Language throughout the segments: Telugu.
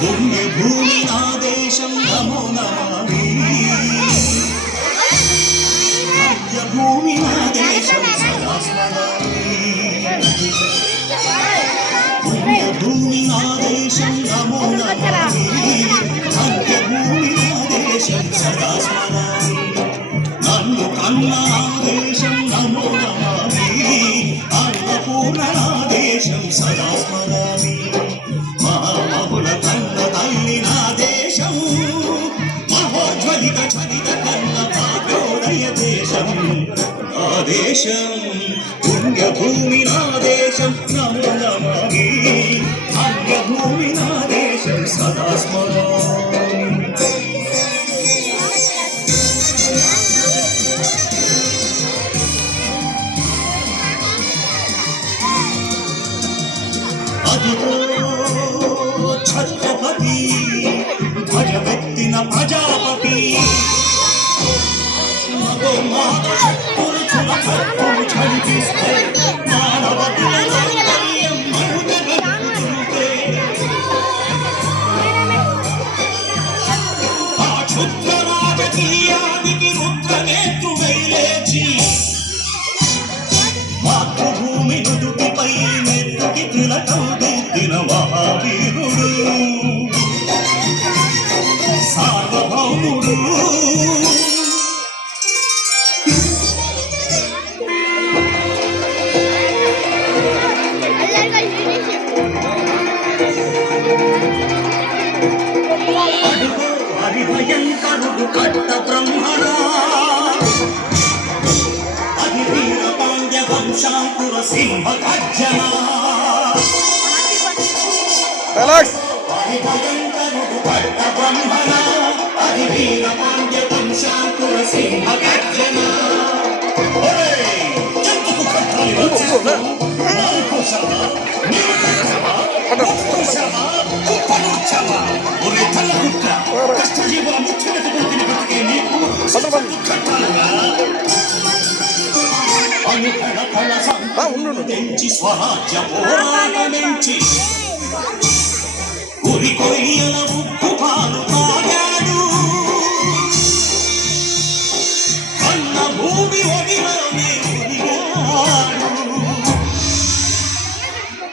పుణ్యభూమి నా దేశం నమో నమామి పుణ్యభూమి నా దేశం సదా స్మరామి పుణ్యభూమి నా దేశం నమో నమామి పుణ్యభూమి నా దేశం సదా స్మరామి నన్ను కన్న నా దేశం నమో నమామి అన్నపూర్ణ నా దేశం సదా స్మరామి మహామహుల కన్న తల్లి నా దేశం మహోజ్వలిత చరిత కన్న పాపోదయ దేశం నా దేశం పుణ్యభూమి నా దేశం నమో నమామి పుణ్యభూమి నా దేశం సదా స్మరామి అదిగో ఛత్రపతి ధ్వజమెత్తిన ప్రజాపతి మగో పురుషుల కత్తులు చలిపిస్తే మానవతుల మాంగళ్యం మరుగగలుగుతుంటే ఆ క్షుద్ర రాజకీయానికి రుద్రనేత్రుడై లేచి మాతృభూమి నుదుటిపై నెత్తుకి తిలకం దిద్దిన మహావీరుడు సార్వభౌముడు అడుగో హరిభయంకరుడు కట్ట బ్రహ్మణా అది వీర పాండ్య వంశాంకుర సింహ గర్జన హరిభయంకరుడు కట్ట బ్రహ్మణా అది వీర పాండ్య వంశాంకుర సింహ గర్జన చెట్టుకు కట్టాలి కష్టజీవుల ముఖ్యమంత్రి బతికే నీకు అనుకళ సంచి స్వరాజ్య పోరాటమించి ఉరి కొయ్యల ఉప్పు పాలు తాగాడు కన్న భూమి ఒడిలోనే ఉరిగాడు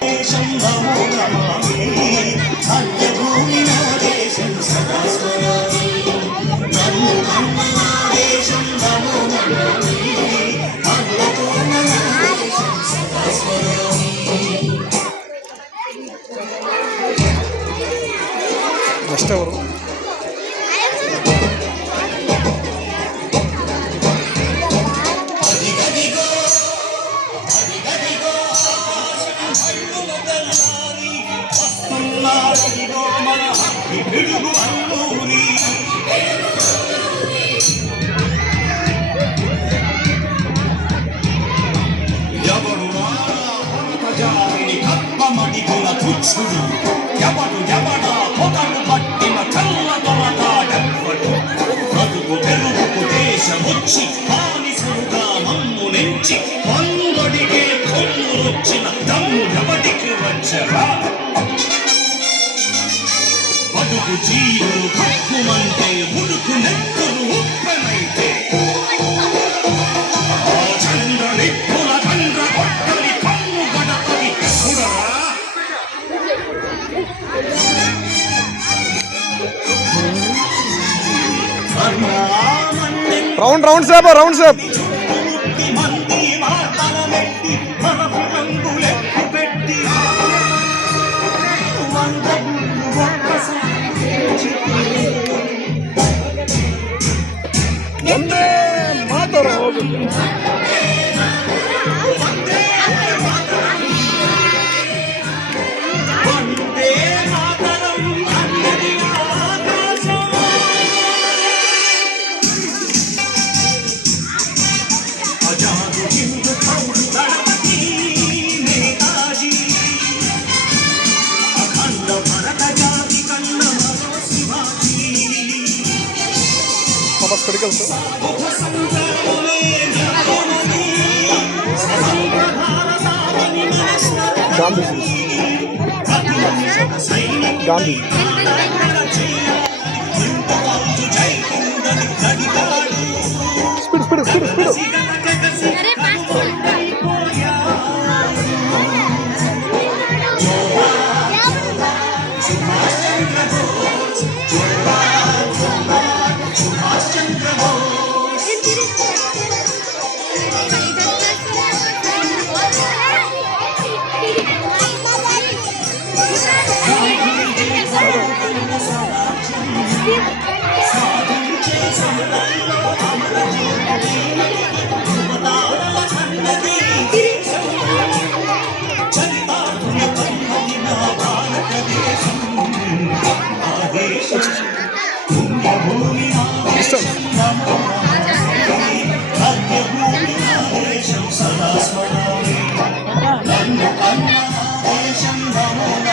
దేశం నమో నమామి పుణ్యభూమి నా దేశం సదా స్మరామి నన్ను కన్న నా దేశం నమో నమామి అన్నపూర్ణ నా దేశం సదా స్మరామి నెక్స్ట్ ఎవరు అదిగదిగో అదిగదిగో ఆకాశం హల్లున తెల్లారి వస్తున్నాడదిగో మన హక్కి పిడుగు అల్లూరి ఎవడు రాజాని కప్పమడిగుల తుచ్చుడు ఎవడు ఎవడా పొగడు పట్టిన కళ్ళ దొరగాడెవ్వడు బ్రతుకు తెరువుకు దేశమొచ్చి బానిసలుగా మమ్ము నెంచి వందడిగే కొమ్మురొచ్చిన దమ్ముడెవడికి వచ్చరా బతుకు జీవులు కక్కుమంటే ఉడుకు నెత్తులు ఉప్పెనైతే ఆ చంద్ర నిప్పుల చంద్ర కొట్టని కమ్ము గడపని చూడరా round round shape round shape Vande Mataram medical sir Gandhi. Speed speed speed speed. Distance. సదా స్మరామి నన్ను కన్న దేశం నమో